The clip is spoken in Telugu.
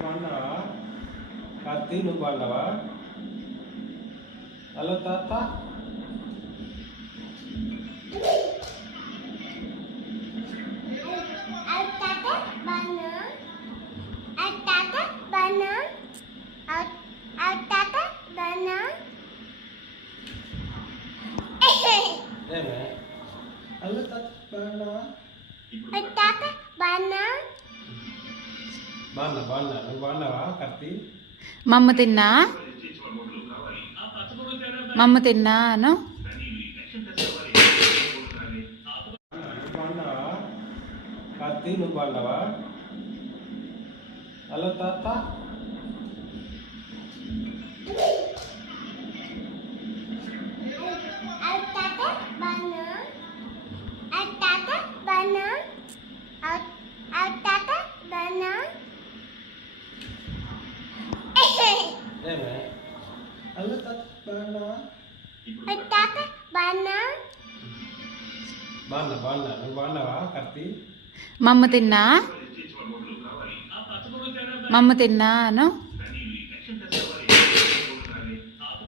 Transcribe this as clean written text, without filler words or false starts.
బాగున్నావా? కార్తీ నువ్వు బాగున్నావా? హలో తాత. ఏమే హలో తాత బాగున్నావా? బాగున్నా బాగున్నా. నువ్వు బాగున్నావా కార్తీ? మమ్మ తిన్నా అను. బాగున్నావా కార్తీ? నువ్వు బాగున్నావా? హలో తాత. ఏమే హలో తాత బాగున్నావా? బాగున్నా. నువ్వు బాగున్నావా కార్తీ? మమ్మ తిన్నా అను.